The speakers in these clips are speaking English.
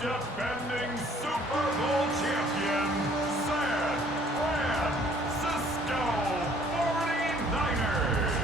defending Super Bowl champion, San Francisco 49ers.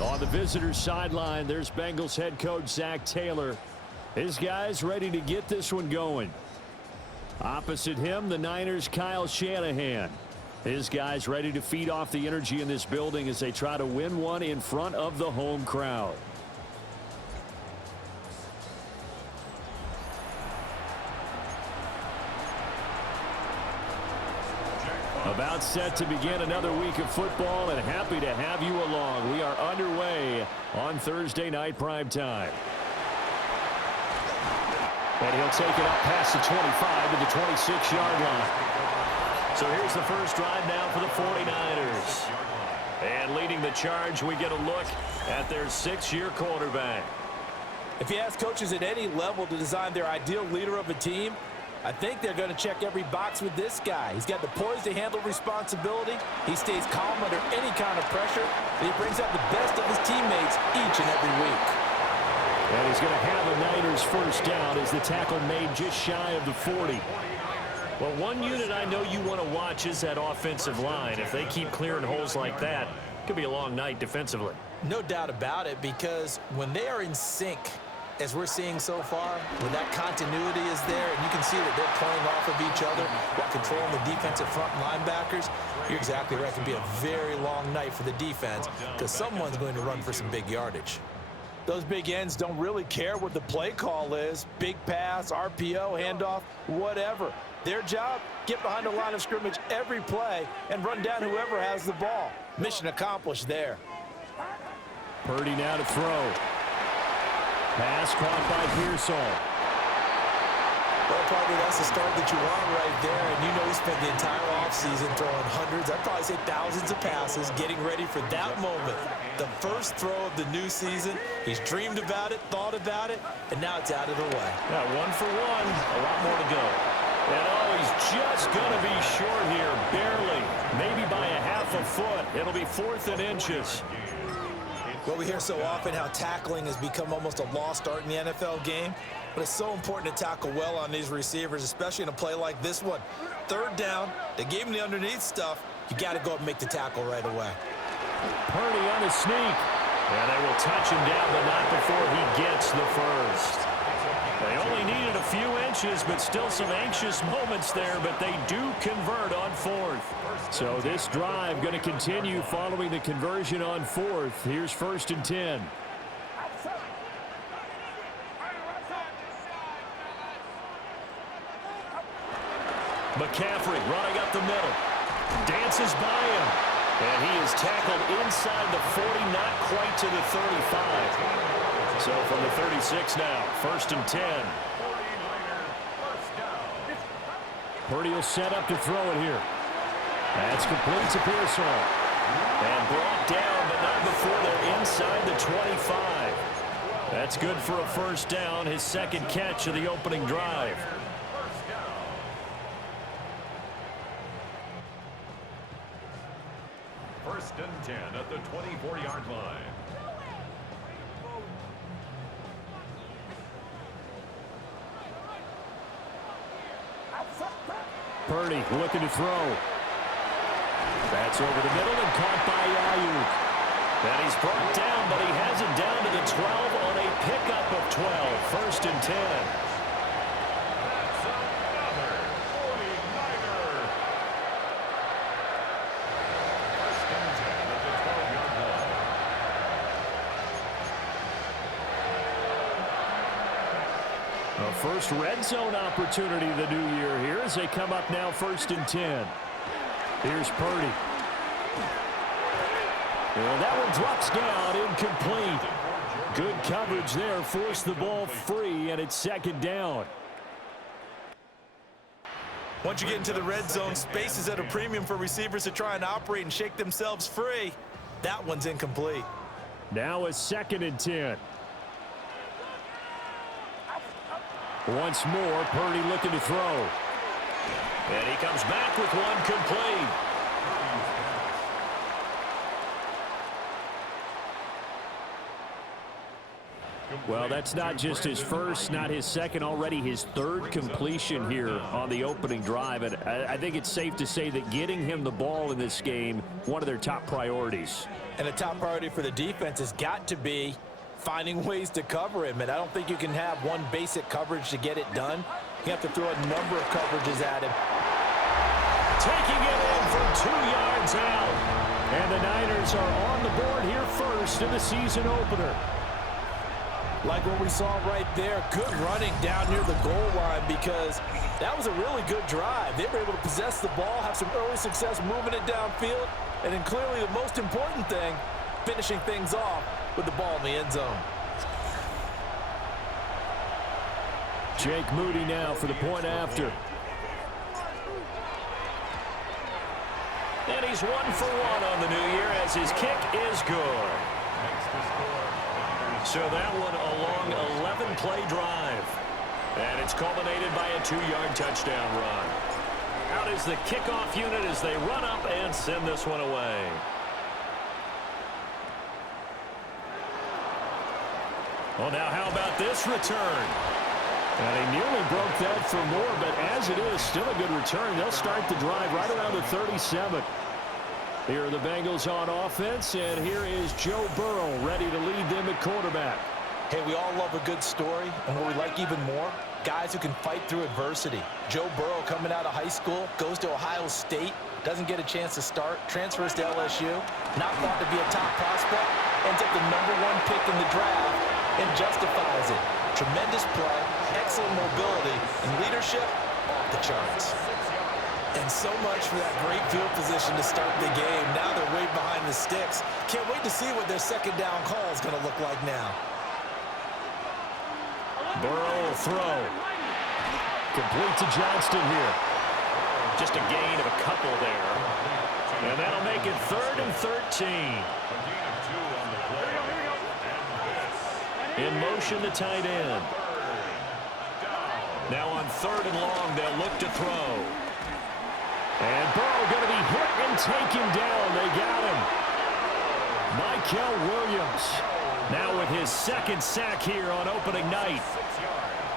On the visitors' sideline, there's Bengals head coach Zach Taylor. His guys ready to get this one going. Opposite him, the Niners' Kyle Shanahan. His guys ready to feed off the energy in this building as they try to win one in front of the home crowd. About set to begin another week of football, and happy to have you along. We are underway on Thursday night primetime. And he'll take it up past the 25 to the 26-yard line. So here's the first drive now for the 49ers. And leading the charge, we get a look at their 6-year quarterback. If you ask coaches at any level to design their ideal leader of a team, I think they're going to check every box with this guy. He's got the poise to handle responsibility. He stays calm under any kind of pressure. And he brings out the best of his teammates each and every week. And he's going to have a Niners first down as the tackle made just shy of the 40. Well, one unit I know you want to watch is that offensive line. If they keep clearing holes like that, it could be a long night defensively. No doubt about it, because when they are in sync, as we're seeing so far, when that continuity is there and you can see that they're playing off of each other while controlling the defensive front linebackers, you're exactly right. It can be a very long night for the defense because someone's going to run for some big yardage. Those big ends don't really care what the play call is. Big pass, RPO, handoff, whatever. Their job, get behind the line of scrimmage every play and run down whoever has the ball. Mission accomplished there. Purdy now to throw. Pass caught by Pearsall. Well, probably that's the start that you want right there. And you know he spent the entire offseason throwing hundreds, I'd probably say thousands of passes, getting ready for that moment. The first throw of the new season. He's dreamed about it, thought about it, and now it's out of the way. Yeah, 1 for 1. A lot more to go. And oh, he's just going to be short here, barely. Maybe by a half a foot. It'll be 4th and inches. Well, we hear so often how tackling has become almost a lost art in the NFL game, but it's so important to tackle well on these receivers, especially in a play like this one. 3rd down, they gave him the underneath stuff. You got to go up and make the tackle right away. Purdy on the sneak. And they will touch him down, but not before he gets the first. They only needed a few inches, but still some anxious moments there, but they do convert on 4th. So this drive going to continue following the conversion on 4th. Here's 1st and 10. McCaffrey running up the middle. Dances by him. And he is tackled inside the 40, not quite to the 35. So from the 36 now, 1st and 10. Purdy will set up to throw it here. That's complete to Pearsall. And brought down, but not before they're inside the 25. That's good for a first down, his 2nd catch of the opening drive. First and 10 at the 24-yard line. Purdy looking to throw. That's over the middle and caught by Ayuk. And he's brought down, but he has it down to the 12 on a pickup of 12. 1st and 10. That's another 49er. First and 10 at the 12-yard line. A first red zone opportunity the new year here as they come up now 1st and 10. Here's Purdy. And that one drops down, incomplete. Good coverage there, forced the ball free, and it's 2nd down. Once you get into the red zone, space is at a premium for receivers to try and operate and shake themselves free. That one's incomplete. Now a 2nd and 10. Once more, Purdy looking to throw. And he comes back with one complete. Well, that's not just his first, not his second, already his 3rd completion here on the opening drive. And I think it's safe to say that getting him the ball in this game, one of their top priorities. And a top priority for the defense has got to be finding ways to cover him. And I don't think you can have one basic coverage to get it done. You have to throw a number of coverages at him. Taking it in for 2 yards out. And the Niners are on the board here first in the season opener. Like what we saw right there, good running down near the goal line because that was a really good drive. They were able to possess the ball, have some early success moving it downfield, and then clearly the most important thing, finishing things off with the ball in the end zone. Jake Moody now for the point after. And he's 1 for 1 on the new year as his kick is good. So that one a long 11-play drive. And it's culminated by a 2-yard touchdown run. Out is the kickoff unit as they run up and send this one away. Well, now how about this return? And he nearly broke that for more, but as it is, still a good return. They'll start the drive right around the 37. Here are the Bengals on offense, and here is Joe Burrow ready to lead them at quarterback. Hey, we all love a good story, and what we like even more, guys who can fight through adversity. Joe Burrow coming out of high school, goes to Ohio State, doesn't get a chance to start, transfers to LSU, not thought to be a top prospect, ends up the #1 pick in the draft, and justifies it. Tremendous play, excellent mobility, and leadership off the charts. And so much for that great field position to start the game. Now they're way behind the sticks. Can't wait to see what their 2nd down call is going to look like now. Burrow will throw. Complete to Johnston here. Just a gain of a couple there. And that'll make it 3rd and 13. In motion, the tight end. Now on 3rd and long, they'll look to throw. And Burrow going to be hit and taken down. They got him. Michael Williams now with his 2nd sack here on opening night.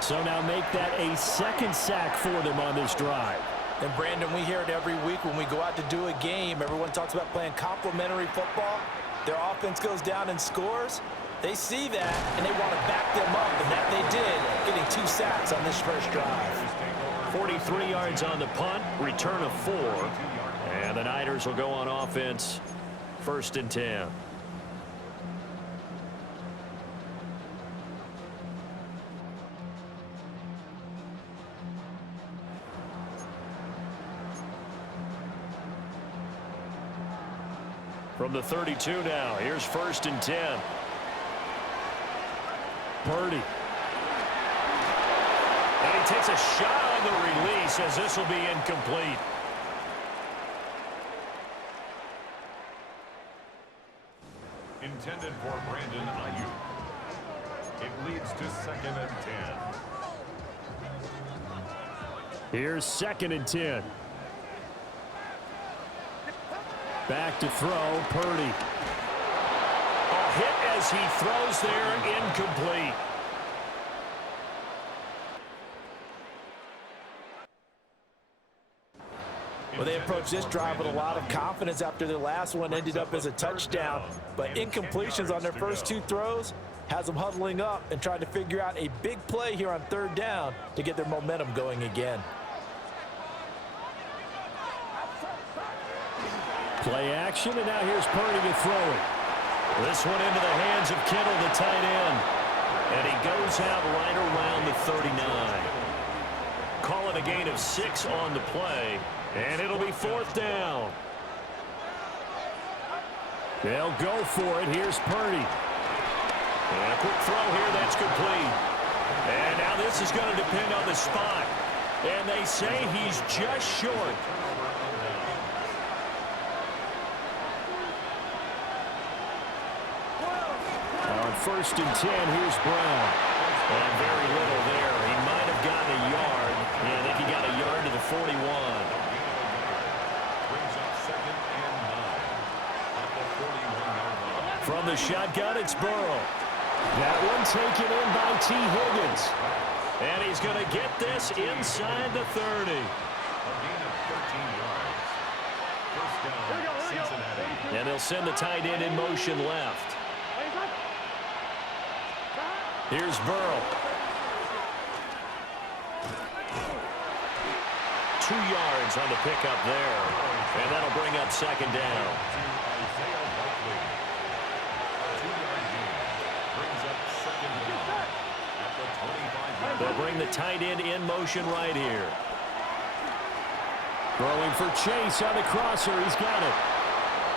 So now make that a 2nd sack for them on this drive. And Brandon, we hear it every week when we go out to do a game. Everyone talks about playing complementary football. Their offense goes down and scores. They see that, and they want to back them up, and that they did, getting 2 sacks on this first drive. 43 yards on the punt, return of 4. And the Niners will go on offense, 1st and 10. From the 32 now, here's 1st and 10. Purdy. And he takes a shot on the release as this will be incomplete. Intended for Brandon Ayuk. It leads to 2nd and 10. Here's 2nd and 10. Back to throw, Purdy. A hit as he throws there, incomplete. Well, they approached this drive with a lot of confidence after their last one ended up as a touchdown. But incompletions on their first 2 throws has them huddling up and trying to figure out a big play here on 3rd down to get their momentum going again. Play action, and now here's Purdy to throw it. This one into the hands of Kittle, the tight end. And he goes out right around the 39. Call it a gain of 6 on the play. And it'll be 4th down. They'll go for it. Here's Purdy. And a quick throw here. That's complete. And now this is going to depend on the spot. And they say he's just short. On 1st and 10, here's Brown. And very little there. He might have gotten a yard. Yeah, I think he got a yard to the 41. From the shotgun, it's Burrow. That one taken in by T. Higgins. And he's going to get this inside the 30. And they'll send the tight end in motion left. Here's Burrow. 2 yards on the pickup there. And that'll bring up 2nd down. They'll bring the tight end in motion right here. Throwing for Chase on the crosser. He's got it.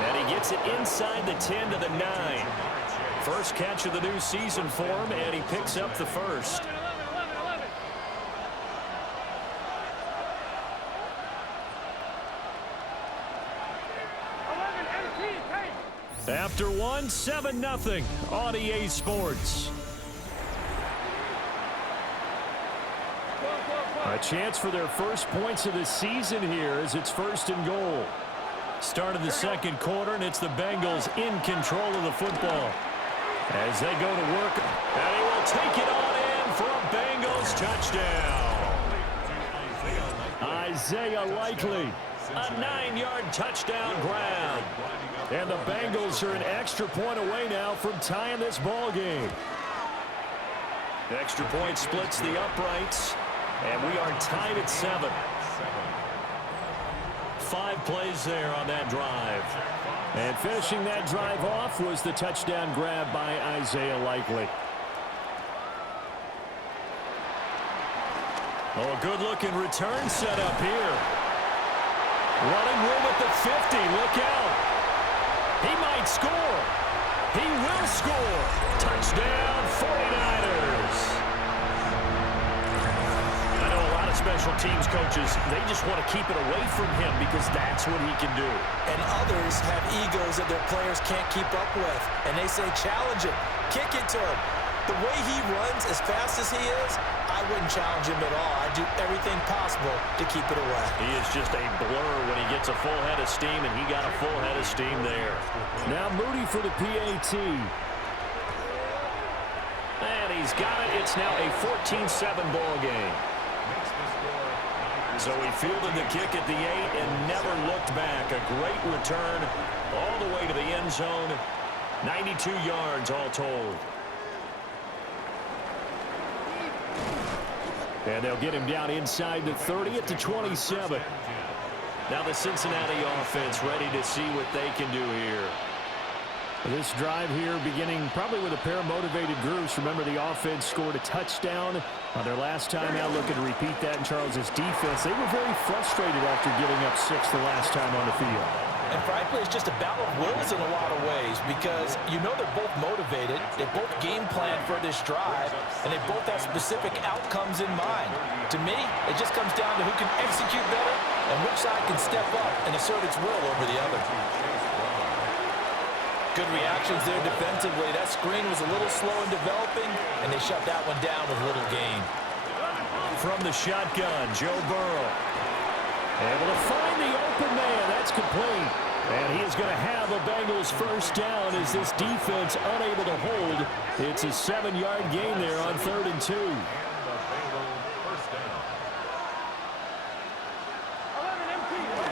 And he gets it inside the 10 to the 9. First catch of the new season for him, and he picks up the first. After one, 7-0 on EA Sports. A chance for their first points of the season here as it's 1st and goal. Start of the 2nd quarter, and it's the Bengals in control of the football. As they go to work, and he will take it on in for a Bengals touchdown. Isaiah Likely, a 9-yard touchdown grab. And the Bengals are an extra point away now from tying this ball game. Extra point splits the uprights, and we are tied at 7. 5 plays there on that drive. And finishing that drive off was the touchdown grab by Isaiah Likely. Oh, a good-looking return set up here. Running room at the 50. Look out. He might score. He will score. Touchdown, 49ers. I know a lot of special teams coaches, they just want to keep it away from him because that's what he can do. And others have egos that their players can't keep up with. And they say, challenge him. Kick it to him. The way he runs as fast as he is, I wouldn't challenge him at all. I'd do everything possible to keep it away. He is just a blur when he gets a full head of steam, and he got a full head of steam there. Now Moody for the PAT. And he's got it. It's now a 14-7 ball game. So he fielded the kick at the 8 and never looked back. A great return all the way to the end zone. 92 yards all told. And they'll get him down inside the 30 at the 27. Now the Cincinnati offense ready to see what they can do here. This drive here beginning probably with a pair of motivated groups. Remember, the offense scored a touchdown on their last time out. Looking to repeat that in Charles's defense. They were very frustrated after giving up 6 the last time on the field. And frankly, it's just a battle of wills in a lot of ways because you know they're both motivated, they both game plan for this drive, and they both have specific outcomes in mind. To me, it just comes down to who can execute better and which side can step up and assert its will over the other. Good reactions there defensively. That screen was a little slow in developing, and they shut that one down with little gain. From the shotgun, Joe Burrow. Able to find the open man. That's complete. And he is going to have a Bengals first down as this defense unable to hold. It's a 7-yard gain there on 3rd and 2.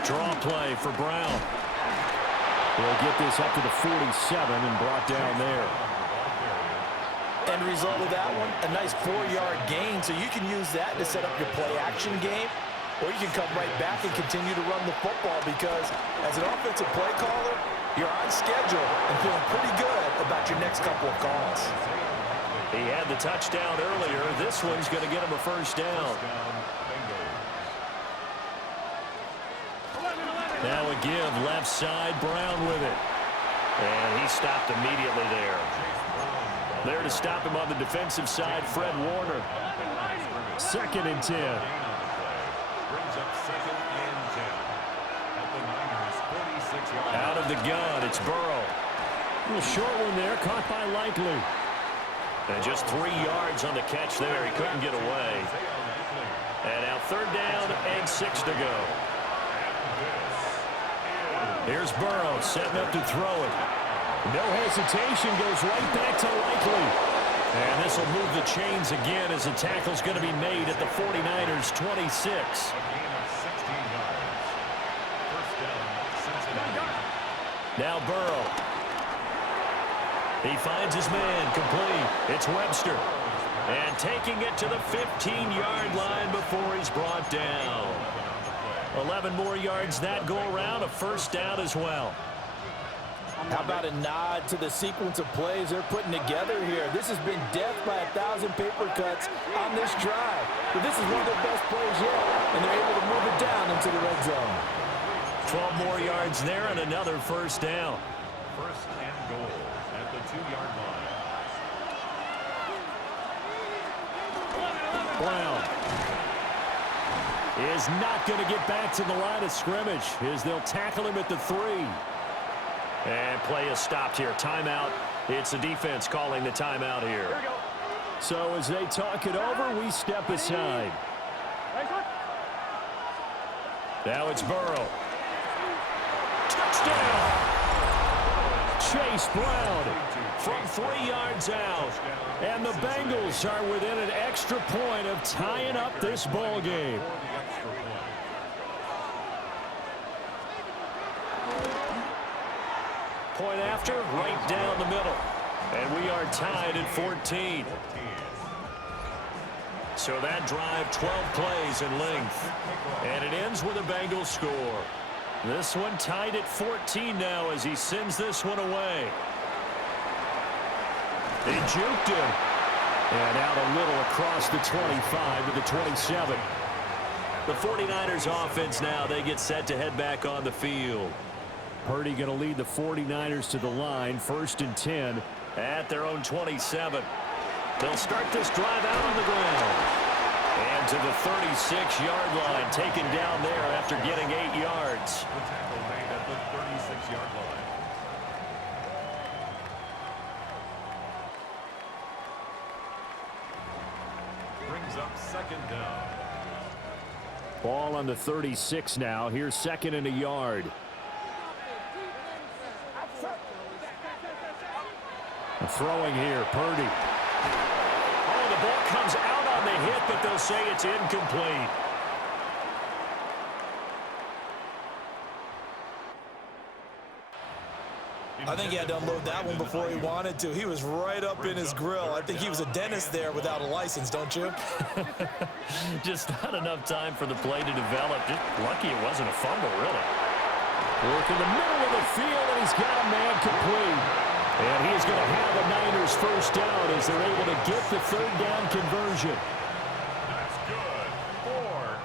Draw play for Brown. He'll get this up to the 47 and brought down there. End result of that one, a nice 4-yard gain. So you can use that to set up your play-action game. Or you can come right back and continue to run the football because as an offensive play caller, you're on schedule and feeling pretty good about your next couple of calls. He had the touchdown earlier. This one's going to get him a first down. Now a give left side, Brown with it. And he stopped immediately there. There to stop him on the defensive side, Fred Warner. 2nd and 10. second and 10. At the Niners' 46-yard line. Out of the gun, it's Burrow. A little short one there, caught by Likely. And just 3 yards on the catch there. He couldn't get away. And now third down and 6 to go. Here's Burrow setting up to throw it. No hesitation, goes right back to Likely. And this will move the chains again as the tackle's going to be made at the 49ers' 26. A gain of 16 yards. First down, Cincinnati. Now Burrow. He finds his man, complete. It's Webster. And taking it to the 15-yard line before he's brought down. 11 more yards that go around, a first down as well. How about a nod to the sequence of plays they're putting together here? This has been death by 1,000 paper cuts on this drive. But this is one of their best plays yet, and they're able to move it down into the red zone. 12 more yards there and another first down. First and goal at the 2-yard line. Brown is not going to get back to the line of scrimmage as they'll tackle him at the 3. And play is stopped here. Timeout. It's the defense calling the timeout here. So as they talk it over, we step aside. Now it's Burrow. Touchdown! Chase Brown from 3 yards out. And the Bengals are within an extra point of tying up this ball game. Point after, right down the middle. And we are tied at 14. So that drive, 12 plays in length. And it ends with a Bengals score. This one tied at 14 now as he sends this one away. They juked him. And out a little across the 25 to the 27. The 49ers offense now, they get set to head back on the field. Purdy going to lead the 49ers to the line, 1st and 10 at their own 27. They'll start this drive out on the ground. And to the 36-yard line, taken down there after getting 8 yards. The tackle made at the 36-yard line. Brings up second down. Ball on the 36 now. Here's 2nd and a yard. Throwing here, Purdy. Oh, the ball comes out on the hit, but they'll say it's incomplete. I think he had to unload that one before he wanted to. He was right up in his grill. I think he was a dentist there without a license, don't you? Just not enough time for the play to develop. Just lucky it wasn't a fumble, really. Work in the middle of the field, and he's got a man complete. And he's going to have the Niners first down as they're able to get the 3rd down conversion. That's good for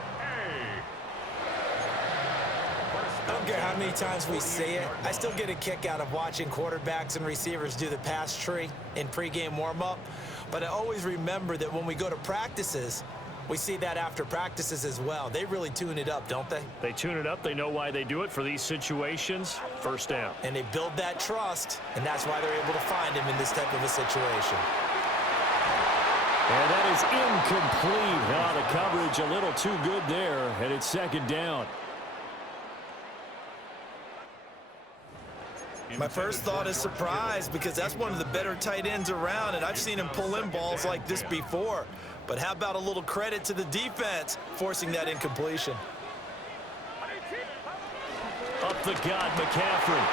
I don't care how many times we say it, I still get a kick out of watching quarterbacks and receivers do the pass tree in pregame warm-up. But I always remember that when we go to practices, we see that after practices as well. They really tune it up, don't they? They tune it up. They know why they do it for these situations. First down. And they build that trust, and that's why they're able to find him in this type of a situation. And that is incomplete. Oh, the coverage a little too good there, and it's 2nd down. My first thought is surprise because that's one of the better tight ends around, and I've seen him pull in balls like this before. But how about a little credit to the defense forcing that incompletion? Up the gut, McCaffrey.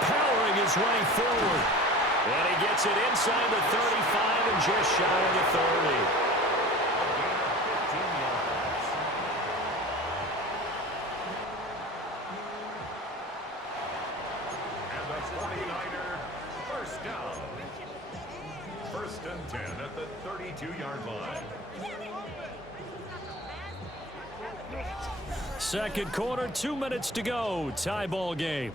Powering his way forward. And he gets it inside the 35 and just shy of the 30. And the 49er first down. 1st and 10 at the 32-yard line. 2nd quarter, 2 minutes to go. Tie ball game.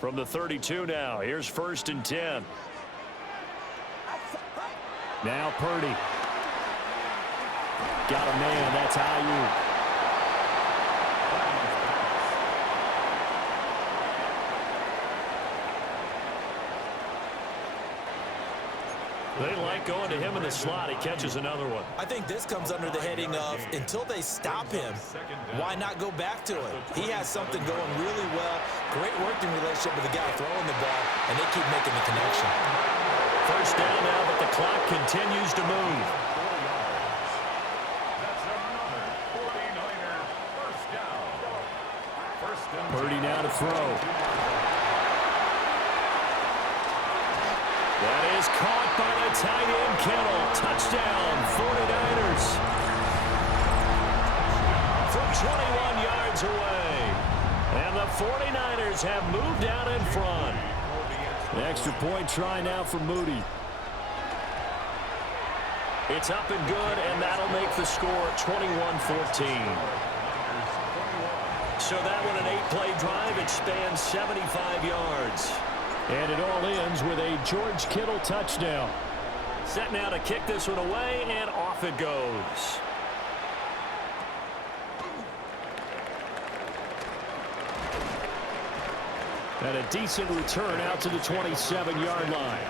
From the 32 now, here's 1st and 10. Now Purdy. Got a man, that's Ayuk. They like going to him in the slot. He catches another one. I think this comes under the heading of until they stop him, why not go back to it? He has something going really well. Great working relationship with the guy throwing the ball, and they keep making the connection. 1st down now, but the clock continues to move. That's another 49er first down. First and Purdy now to throw. That is caught by the tight end, Kittle. Touchdown, 49ers. From 21 yards away. And the 49ers have moved out in front. An extra point try now for Moody. It's up and good, and that'll make the score 21-14. So that one, an 8-play drive. It spans 75 yards. And it all ends with a George Kittle touchdown. Set now to kick this one away, and off it goes. And a decent return out to the 27-yard line.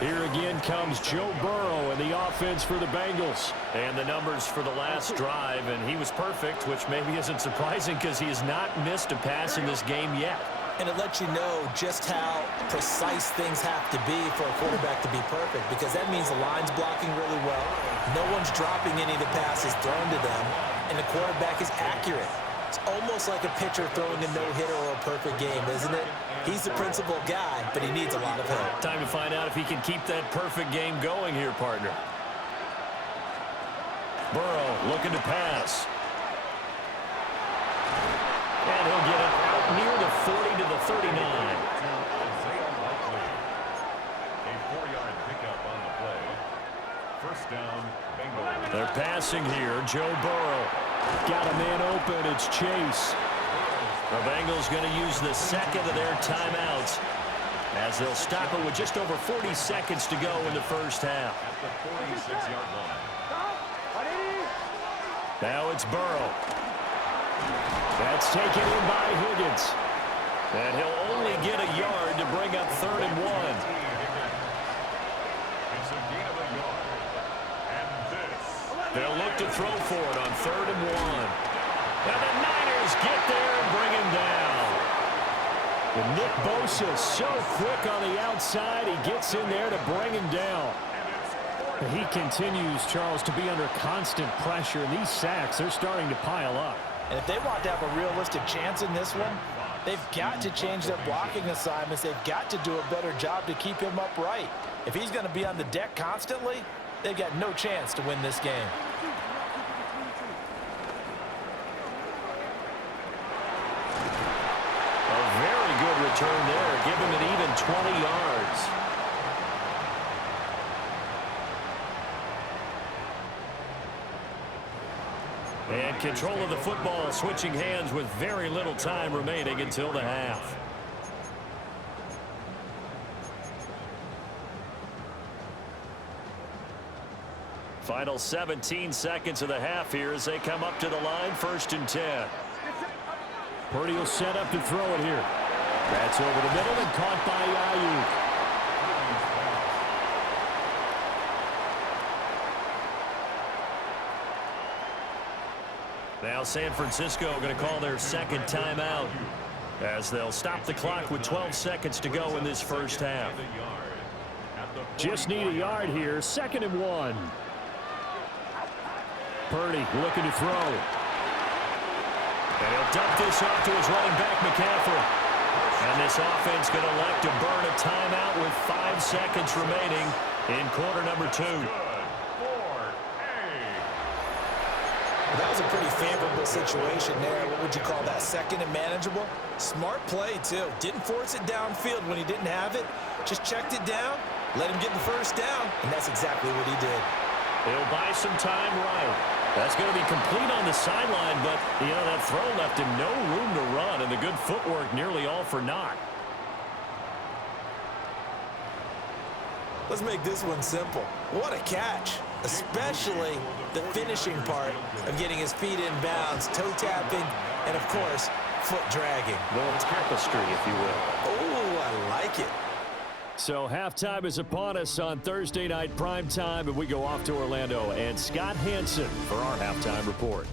Here again comes Joe Burrow and the offense for the Bengals. And the numbers for the last drive, and he was perfect, which maybe isn't surprising because he has not missed a pass in this game yet. And it lets you know just how precise things have to be for a quarterback to be perfect, because that means the line's blocking really well. No one's dropping any of the passes thrown to them, and the quarterback is accurate. It's almost like a pitcher throwing a no-hitter or a perfect game, isn't it? He's the principal guy, but he needs a lot of help. Time to find out if he can keep that perfect game going here, partner. Burrow looking to pass. And he'll get it out near the 40 to the 39. a 4-yard pickup on the play. First down, Bengals. They're passing here. Joe Burrow. Got a man open. It's Chase. The Bengals going to use the second of their timeouts as they'll stop it with just over 40 seconds to go in the first half. At the 46-yard line. Now it's Burrow. That's taken in by Higgins. And he'll only get a yard to bring up 3rd and 1. It's a gain of a yard. And this. They'll look to throw for it on 3rd and 1. And the Niners get there and bring him down. And Nick Bosa so quick on the outside. He gets in there to bring him down. He continues, Charles, to be under constant pressure. And these sacks, they're starting to pile up. And if they want to have a realistic chance in this one, they've got to change their blocking assignments. They've got to do a better job to keep him upright. If he's going to be on the deck constantly, they've got no chance to win this game. A very good return there. Give him an even 20 yards. And control of the football switching hands with very little time remaining until the half. Final 17 seconds of the half here as they come up to the line, 1st and 10. Purdy will set up to throw it here. That's over the middle and caught by Ayuk. Now San Francisco going to call their second timeout as they'll stop the clock with 12 seconds to go in this first half. Just need a yard here, 2nd and 1. Purdy looking to throw. And he'll dump this off to his running back, McCaffrey. And this offense going to elect to burn a timeout with 5 seconds remaining in quarter number 2. That was a pretty favorable situation there. What would you call that? 2nd and manageable? Smart play, too. Didn't force it downfield when he didn't have it. Just checked it down, let him get the first down, and that's exactly what he did. He'll buy some time right. That's going to be complete on the sideline, but, that throw left him no room to run, and the good footwork nearly all for naught. Let's make this one simple. What a catch, especially the finishing part of getting his feet in bounds, toe tapping, and of course, foot dragging. Little tapestry, if you will. Oh, I like it. So halftime is upon us on Thursday night primetime, and we go off to Orlando and Scott Hansen for our halftime report.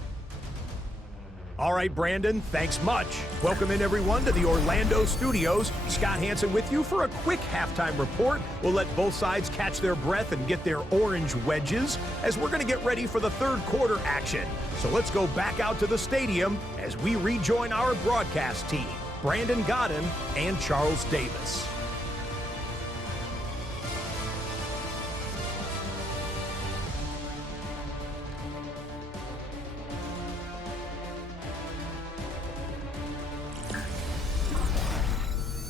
All right, Brandon, thanks much. Welcome in, everyone, to the Orlando studios. Scott Hansen with you for a quick halftime report. We'll let both sides catch their breath and get their orange wedges as we're going to get ready for the third quarter action. So let's go back out to the stadium as we rejoin our broadcast team, Brandon Godden and Charles Davis.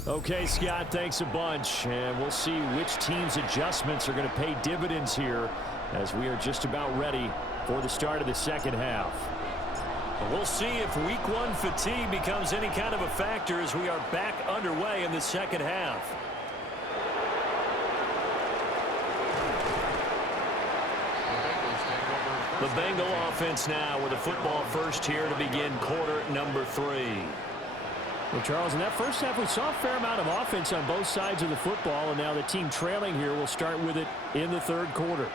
Okay, Scott, thanks a bunch. And we'll see which team's adjustments are going to pay dividends here as we are just about ready for the start of the second half. We'll see if week one fatigue becomes any kind of a factor as we are back underway in the second half. The Bengal offense now with the football first here to begin quarter number 3. Well, Charles, in that first half, we saw a fair amount of offense on both sides of the football, and now the team trailing here will start with it in the third quarter.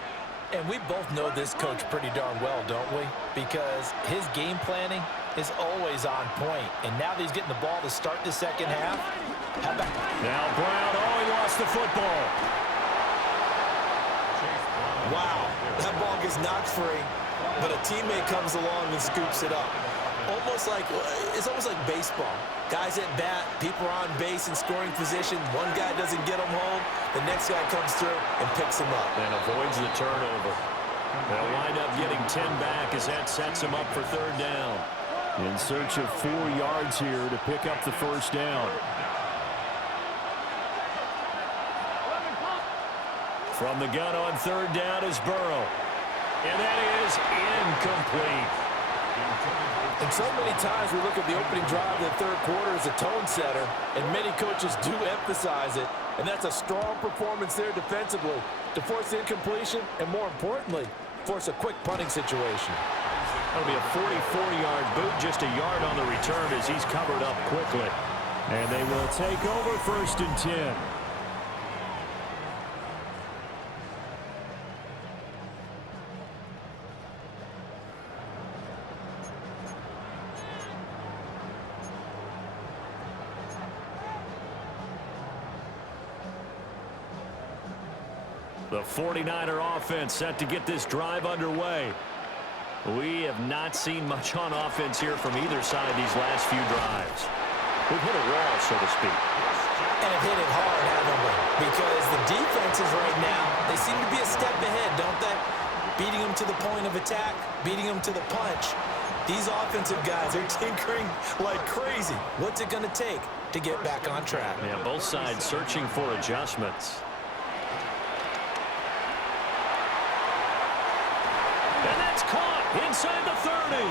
And we both know this coach pretty darn well, don't we? Because his game planning is always on point. And now that he's getting the ball to start the second half, how about... Now Brown, he lost the football. Wow, that ball gets knocked free, but a teammate comes along and scoops it up. It's almost like baseball. Guys at bat, people are on base in scoring position. One guy doesn't get him home. The next guy comes through and picks him up. And avoids the turnover. They'll wind up getting 10 back as that sets him up for third down. In search of 4 yards here to pick up the first down. From the gun on third down is Burrow. And that is incomplete. And so many times we look at the opening drive of the third quarter as a tone setter, and many coaches do emphasize it, and that's a strong performance there defensively to force the incompletion and, more importantly, force a quick punting situation. That'll be a 44-yard boot, just a yard on the return as he's covered up quickly. And they will take over first and 10. The 49er offense set to get this drive underway. We have not seen much on offense here from either side these last few drives. We've hit a wall, so to speak. And have hit it hard, haven't we? Because the defenses right now, they seem to be a step ahead, don't they? Beating them to the point of attack, beating them to the punch. These offensive guys are tinkering like crazy. What's it going to take to get back on track? Yeah, both sides searching for adjustments. And that's caught inside the 30.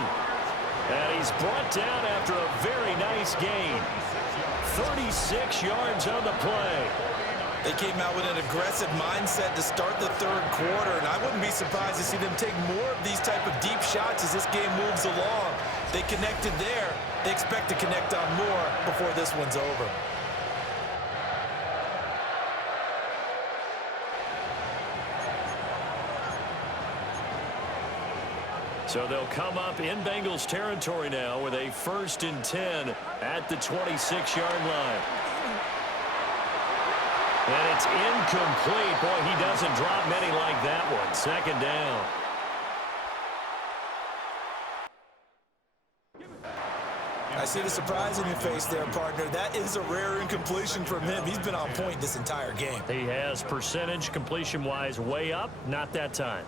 And he's brought down after a very nice gain. 36 yards on the play. They came out with an aggressive mindset to start the third quarter, and I wouldn't be surprised to see them take more of these type of deep shots as this game moves along. They connected there. They expect to connect on more before this one's over. So they'll come up in Bengals territory now with a 1st and 10 at the 26-yard line. And it's incomplete. Boy, he doesn't drop many like that one. Second down. I see the surprise in your face there, partner. That is a rare incompletion from him. He's been on point this entire game. He has percentage completion-wise way up. Not that time.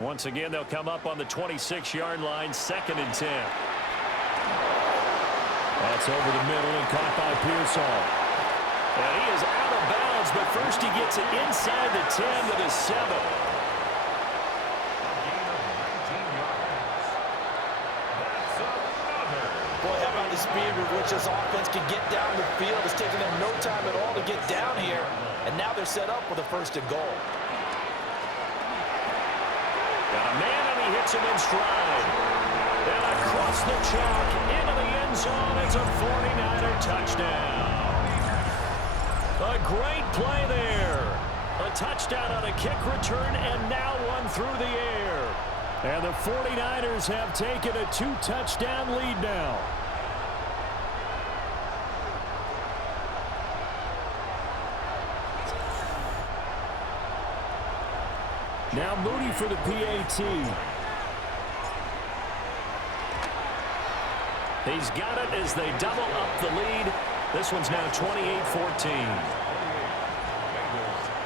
Once again, they'll come up on the 26-yard line, 2nd and 10. That's over the middle and caught by Pearsall. And he is out of bounds, but first he gets it inside the 10 to the 7. Boy, how about the speed with which this offense can get down the field. It's taking them no time at all to get down here. And now they're set up with a 1st and goal. Got a man, and he hits him in stride. And across the chalk into the end zone. It's a 49er touchdown. A great play there. A touchdown on a kick return, and now one through the air. And the 49ers have taken a 2-touchdown lead now. Now Moody for the PAT. He's got it as they double up the lead. This one's now 28-14.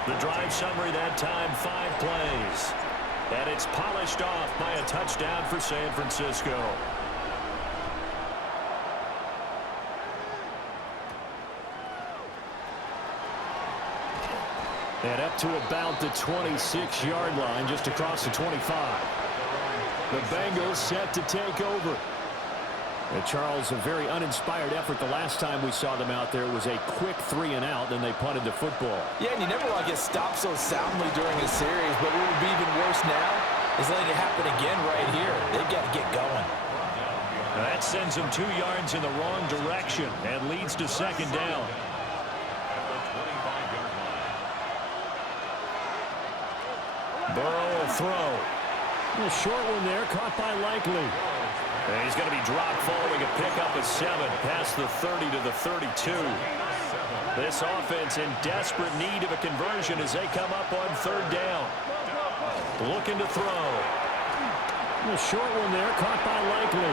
The drive summary that time, 5 plays. And it's polished off by a touchdown for San Francisco. And up to about the 26-yard line, just across the 25. The Bengals set to take over. And Charles, a very uninspired effort the last time we saw them out there. It was a quick 3-and-out, then they punted the football. Yeah, and you never want to get stopped so soundly during a series, but what would be even worse now is letting it happen again right here. They've got to get going. That sends them 2 yards in the wrong direction and leads to 2nd down. Burrow will throw. A short one there, caught by Likely. And he's going to be dropped following a pickup of 7 past the 30 to the 32. This offense in desperate need of a conversion as they come up on 3rd down. Looking to throw. A short one there, caught by Likely.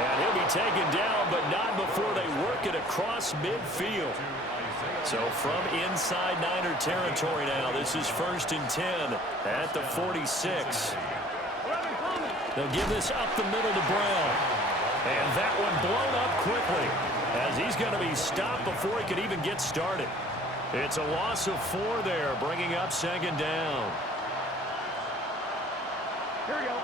And he'll be taken down, but not before they work it across midfield. So from inside Niner territory now, this is 1st and 10 at the 46. They'll give this up the middle to Brown. And that one blown up quickly as he's going to be stopped before he could even get started. It's a loss of 4 there, bringing up 2nd down. Here we go.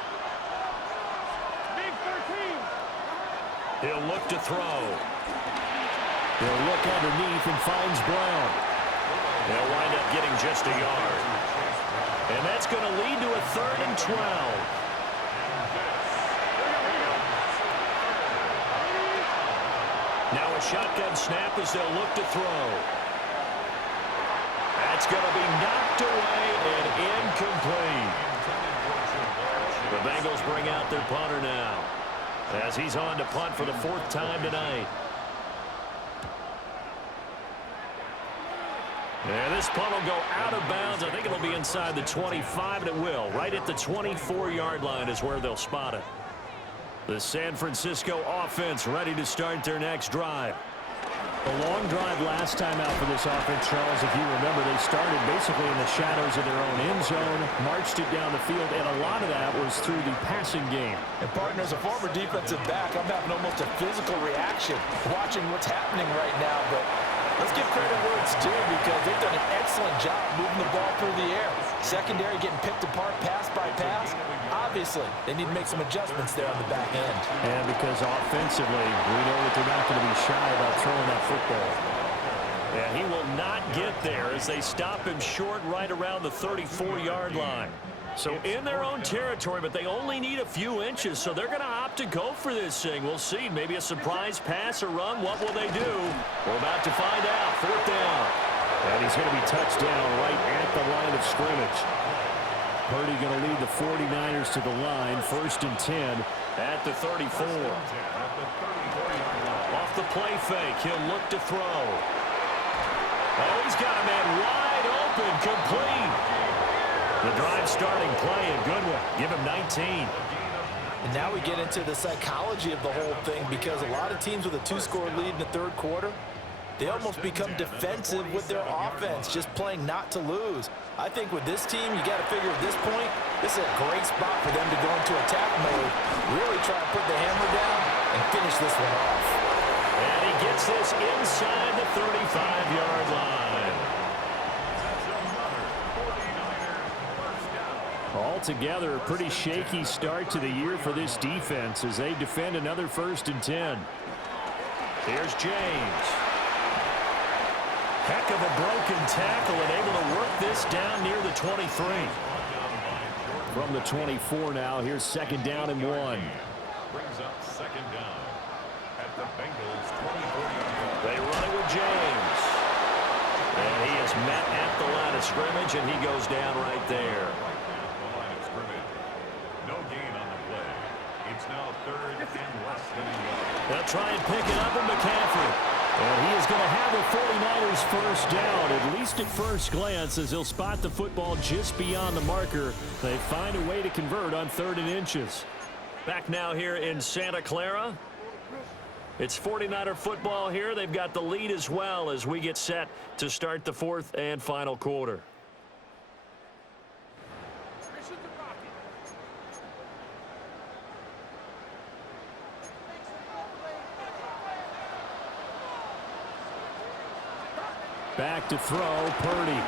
Big 13. He'll look to throw. He'll look underneath and finds Brown. They'll wind up getting just a yard. And that's going to lead to a 3rd and 12. Now a shotgun snap as they'll look to throw. That's going to be knocked away and incomplete. The Bengals bring out their punter now as he's on to punt for the 4th time tonight. And this punt will go out of bounds. I think it'll be inside the 25, and it will. Right at the 24-yard line is where they'll spot it. The San Francisco offense ready to start their next drive. A long drive last time out for this offense, Charles. If you remember, they started basically in the shadows of their own end zone, marched it down the field, and a lot of that was through the passing game. And, partner, as a former defensive back, I'm having almost a physical reaction watching what's happening right now. But let's give credit where it's due because they've done an excellent job moving the ball through the air. Secondary getting picked apart pass by pass. Obviously, they need to make some adjustments there on the back end. And because offensively, we know that they're not going to be shy about throwing that football. And he will not get there as they stop him short right around the 34-yard line. So in their own territory, but they only need a few inches, so they're going to opt to go for this thing. We'll see. Maybe a surprise pass or run. What will they do? We're about to find out. 4th down. And he's going to be touched down right at the line of scrimmage. Purdy going to lead the 49ers to the line. 1st and 10 at the 34. Off the play fake. He'll look to throw. Oh, he's got a man wide open. Complete. The drive starting play, a good one. Give him 19. And now we get into the psychology of the whole thing because a lot of teams with a 2-score lead in the 3rd quarter, they almost become defensive with their offense, just playing not to lose. I think with this team, you got to figure at this point, this is a great spot for them to go into attack mode, really try to put the hammer down and finish this one off. And he gets this inside the 35-yard line. Altogether, a pretty shaky start to the year for this defense as they defend another 1st and 10. Here's James. Heck of a broken tackle and able to work this down near the 23. From the 24 now, here's second down and 1. Brings up second down at the Bengals 24. They run it with James. And he is met at the line of scrimmage, and he goes down right there. The line of scrimmage. No gain on the play. It's now third and less than a yard. They'll try and pick it up with McCaffrey. And he is going to have the 49ers first down, at least at first glance, as he'll spot the football just beyond the marker. They find a way to convert on 3rd and inches. Back now here in Santa Clara. It's 49er football here. They've got the lead as well as we get set to start the 4th and final quarter. Back to throw, Purdy.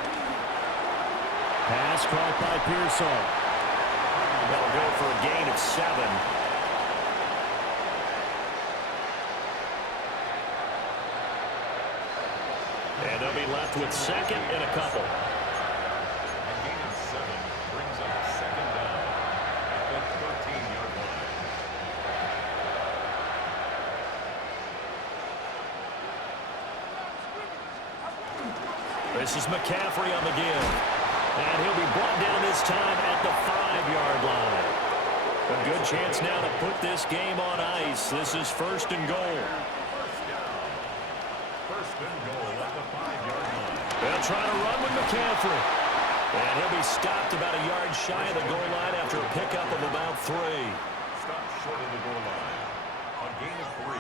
Pass caught by Pearsall. That'll go for a gain of 7. And they'll be left with second and a couple. A gain of 7 brings up second down at the 13-yard line. This is McCaffrey on the give. And he'll be brought down this time at the 5-yard line. A good chance now to put this game on ice. This is 1st and goal. First and goal at the 5-yard line. They'll try to run with McCaffrey. And he'll be stopped about a yard shy of the goal line after a pickup of about 3. Stopped short of the goal line. A gain of 3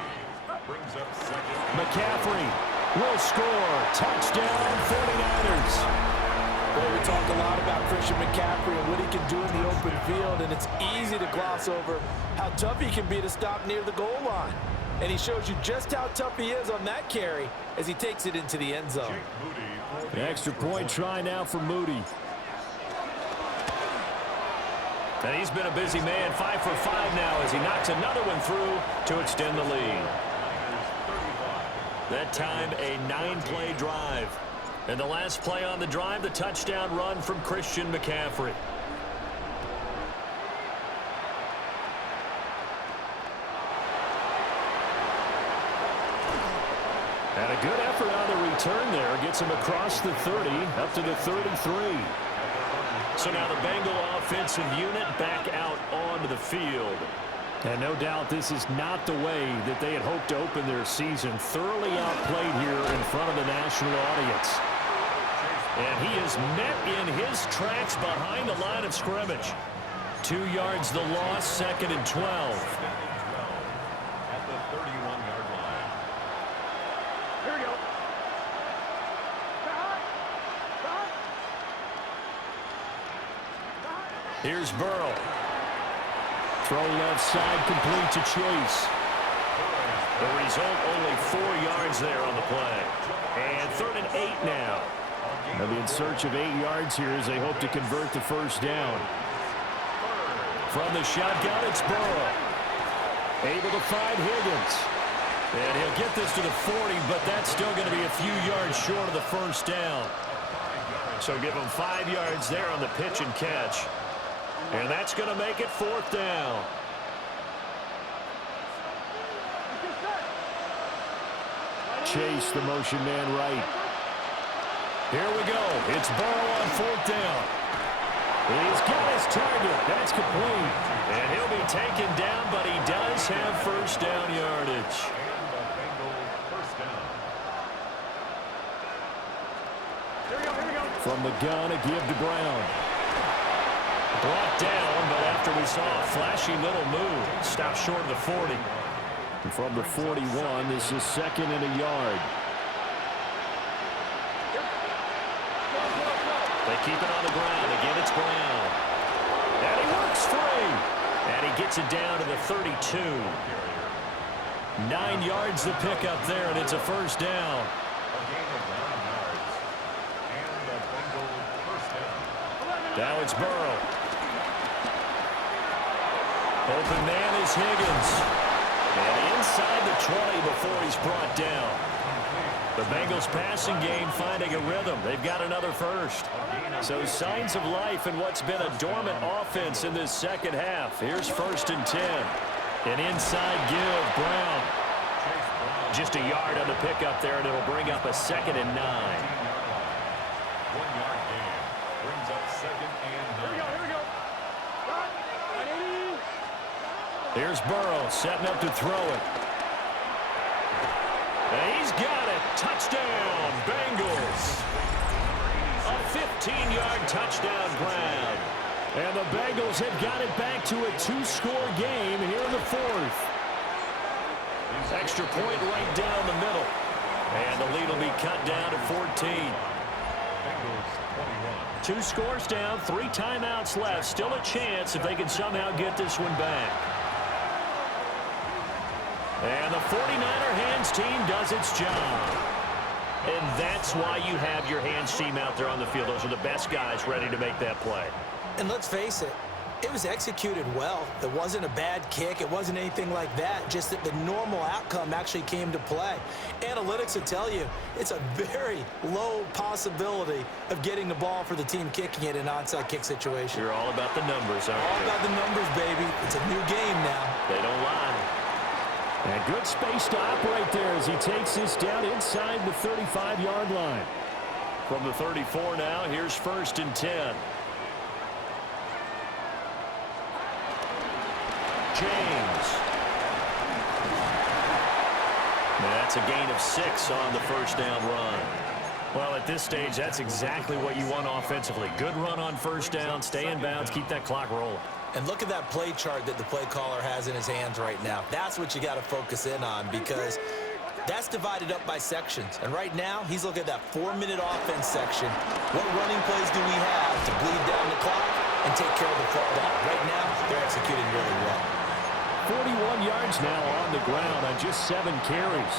brings up second. McCaffrey will score. Touchdown, 49ers. Well, we talk a lot about Christian McCaffrey and what he can do in the open field, and it's easy to gloss over how tough he can be to stop near the goal line. And he shows you just how tough he is on that carry as he takes it into the end zone. The extra point try now for Moody. And he's been a busy man, 5 for 5 now as he knocks another one through to extend the lead. That time a 9-play drive. And the last play on the drive, the touchdown run from Christian McCaffrey. And a good effort on the return there. Gets him across the 30, up to the 33. So now the Bengal offensive unit back out onto the field. And no doubt this is not the way that they had hoped to open their season. Thoroughly outplayed here in front of the national audience. And he is met in his tracks behind the line of scrimmage. 2 yards the loss, 2nd and 12. At the 31-yard line. Here we go. Here's Burrow. Throw left side complete to Chase. The result, only 4 yards there on the play. And 3rd and 8 now. They'll be in search of 8 yards here as they hope to convert the first down. From the shotgun, it's Burrow. Able to find Higgins. And he'll get this to the 40, but that's still going to be a few yards short of the first down. So give him 5 yards there on the pitch and catch. And that's going to make it 4th down. Chase, the motion man right. Here we go. It's Burrow on 4th down. He's got his target. That's complete. And he'll be taken down, but he does have first down yardage. From the gun, a give to Brown. Brought down, but after we saw a flashy little move, stopped short of the 40. And from the 41, this is 2nd and a yard. They keep it on the ground. Again, it's Brown. And he works free. And he gets it down to the 32. 9 yards to pick up there, and it's a first down. Now it's Burrow. Open man is Higgins. And inside the 20 before he's brought down. The Bengals passing game finding a rhythm. They've got another first. So signs of life in what's been a dormant offense in this second half. Here's 1st and 10. An inside give, Brown. Just a yard on the pickup there, and it'll bring up a 2nd and 9. 1-yard gain brings up 2nd and 9. Here we go. Here's Burrow setting up to throw it. And he's got it. Touchdown, Bengals. A 15-yard touchdown grab. And the Bengals have got it back to a 2-score game here in the 4th. Extra point right down the middle. And the lead will be cut down to 14. Bengals 21. 2 scores down, 3 timeouts left. Still a chance if they can somehow get this one back. And the 49er hands team does its job. And that's why you have your hands team out there on the field. Those are the best guys ready to make that play. And let's face it, it was executed well. It wasn't a bad kick. It wasn't anything like that. Just that the normal outcome actually came to play. Analytics will tell you it's a very low possibility of getting the ball for the team kicking it in an onside kick situation. You're all about the numbers, aren't you? All about the numbers, baby. It's a new game now. They don't lie. And good space to operate there as he takes this down inside the 35-yard line. From the 34 now, here's 1st and 10. James. And that's a gain of 6 on the 1st down run. Well, at this stage, that's exactly what you want offensively. Good run on 1st down, stay in bounds, keep that clock rolling. And look at that play chart that the play caller has in his hands right now. That's what you got to focus in on because that's divided up by sections. And right now, he's looking at that 4-minute offense section. What running plays do we have to bleed down the clock and take care of the football? Right now, they're executing really well. 41 yards now on the ground on just 7 carries.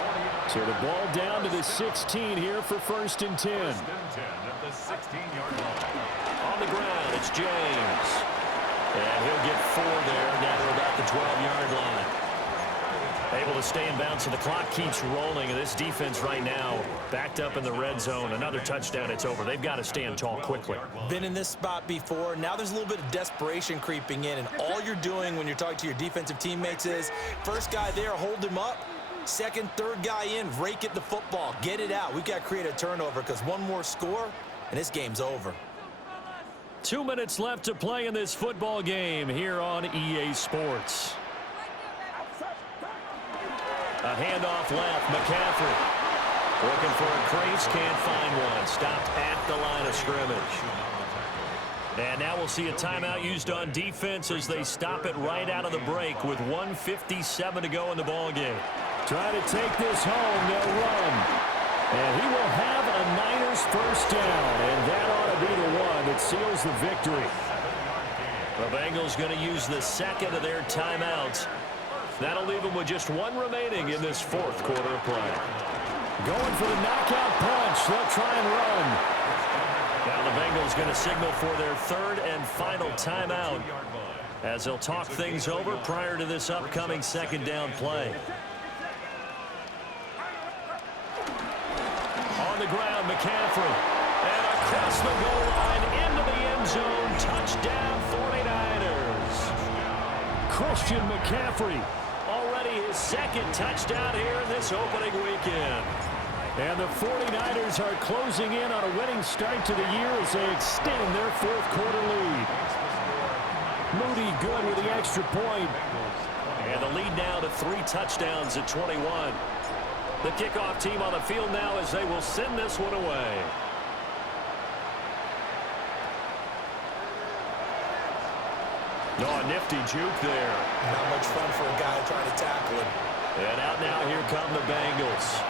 So the ball down to the 16 here for 1st and 10. 1st and 10 at the 16-yard line. On the ground, it's James. And he'll get 4 there down to about the 12-yard line. Able to stay in bounds, so the clock keeps rolling. And this defense right now backed up in the red zone. Another touchdown, it's over. They've got to stand tall quickly. Been in this spot before. Now there's a little bit of desperation creeping in. And all you're doing when you're talking to your defensive teammates is, first guy there, hold him up. Second, third guy in, rake at the football. Get it out. We've got to create a turnover because one more score, and this game's over. 2 minutes left to play in this football game here on EA Sports. A handoff left, McCaffrey. Looking for a crease, can't find one. Stopped at the line of scrimmage. And now we'll see a timeout used on defense as they stop it right out of the break with 1:57 to go in the ball game. Try to take this home, they'll run. And he will have a Niners 1st down, and that ought to be the one that seals the victory. The Bengals going to use the 2nd of their timeouts. That'll leave them with just 1 remaining in this 4th quarter of play. Going for the knockout punch. They'll try and run. Now the Bengals going to signal for their 3rd and final timeout as they'll talk things over prior to this upcoming 2nd down play. On the ground, McCaffrey. And across the goal line into the end zone. Touchdown, 49ers. Christian McCaffrey. Already his 2nd touchdown here in this opening weekend. And the 49ers are closing in on a winning start to the year as they extend their 4th quarter lead. Moody good with the extra point. And the lead now to 3 touchdowns at 21. The kickoff team on the field now as they will send this one away. Oh, a nifty juke there. Not much fun for a guy trying to tackle him. And out now, here come the Bengals.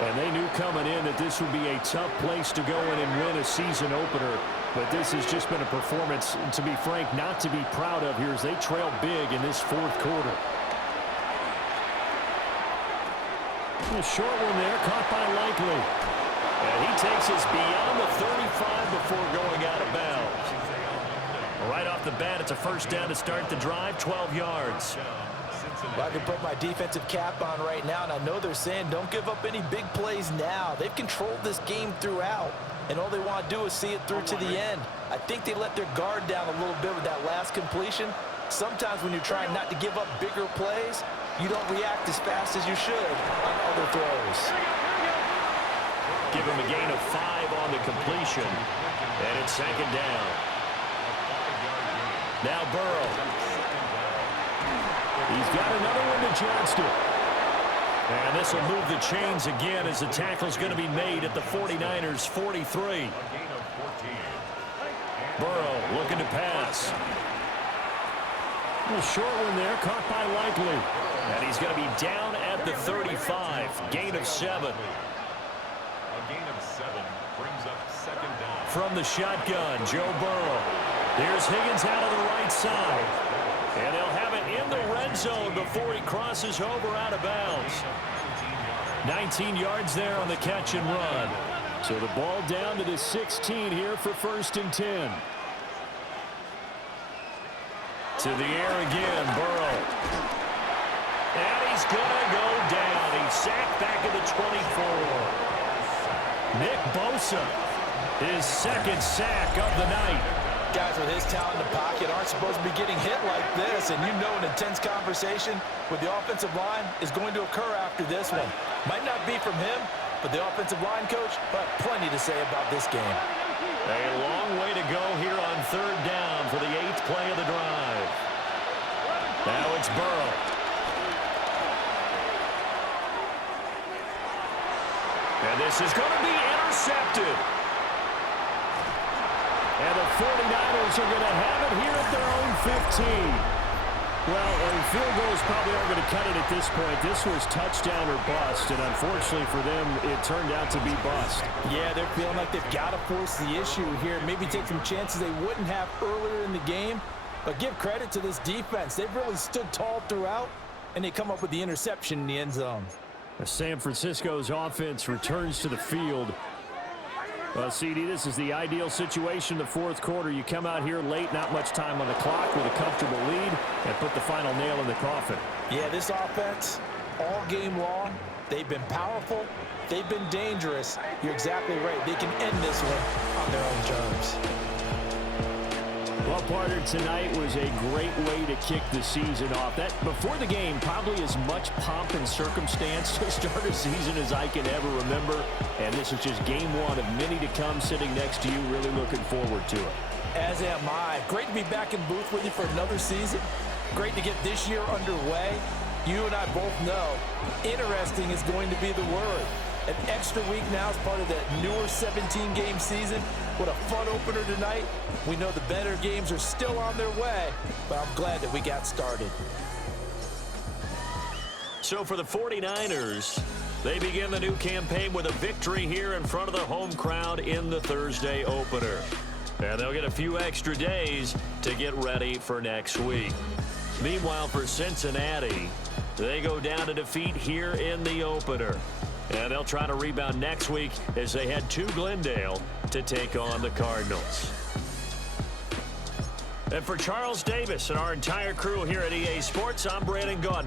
And they knew coming in that this would be a tough place to go in and win a season opener. But this has just been a performance, to be frank, not to be proud of here as they trail big in this 4th quarter. A short one there, caught by Likely. And he takes us beyond the 35 before going out of bounds. Right off the bat, it's a 1st down to start the drive, 12 yards. Well, I can put my defensive cap on right now, and I know they're saying don't give up any big plays now. They've controlled this game throughout, and all they want to do is see it through to the end. I think they let their guard down a little bit with that last completion. Sometimes when you're trying not to give up bigger plays, you don't react as fast as you should on other throws. Give him a gain of 5 on the completion, and it's second down. Now Burrow. He's got another one to Johnston. And this will move the chains again as the tackle's going to be made at the 49ers 43. Burrow looking to pass. A little short one there, caught by Likely. And he's going to be down at the 35. Gain of 7. A gain of 7 brings up second down. From the shotgun, Joe Burrow. Here's Higgins out of the right side. And they'll have it in the red zone before he crosses over out of bounds. 19 yards there on the catch and run. So the ball down to the 16 here for 1st and 10. To the air again, Burrow. And he's going to go down. He's sacked back at the 24. Nick Bosa, his second sack of the night. Guys with his talent in the pocket aren't supposed to be getting hit like this, and you know an intense conversation with the offensive line is going to occur after this one. Might not be from him, but the offensive line coach will have plenty to say about this game. A long way to go here on 3rd down for the 8th play of the drive. Now it's Burrow. And this is going to be intercepted. And the 49ers are going to have it here at their own 15. Well, field goals probably aren't going to cut it at this point. This was touchdown or bust, and unfortunately for them, it turned out to be bust. Yeah, they're feeling like they've got to force the issue here. Maybe take some chances they wouldn't have earlier in the game. But give credit to this defense. They've really stood tall throughout, and they come up with the interception in the end zone. San Francisco's offense returns to the field. Well, CD, this is the ideal situation in the 4th quarter. You come out here late, not much time on the clock with a comfortable lead, and put the final nail in the coffin. Yeah, this offense, all game long, they've been powerful, they've been dangerous. You're exactly right. They can end this one on their own terms. Well, partner, tonight was a great way to kick the season off. That, before the game, probably as much pomp and circumstance to start a season as I can ever remember. And this is just game 1 of many to come sitting next to you. Really looking forward to it. As am I. Great to be back in booth with you for another season. Great to get this year underway. You and I both know interesting is going to be the word. An extra week now as part of that newer 17-game season. What a fun opener tonight. We know the better games are still on their way, but I'm glad that we got started. So for the 49ers, they begin the new campaign with a victory here in front of the home crowd in the Thursday opener. And they'll get a few extra days to get ready for next week. Meanwhile, for Cincinnati, they go down to defeat here in the opener. And they'll try to rebound next week as they head to Glendale to take on the Cardinals. And for Charles Davis and our entire crew here at EA Sports, I'm Brandon Gaudin.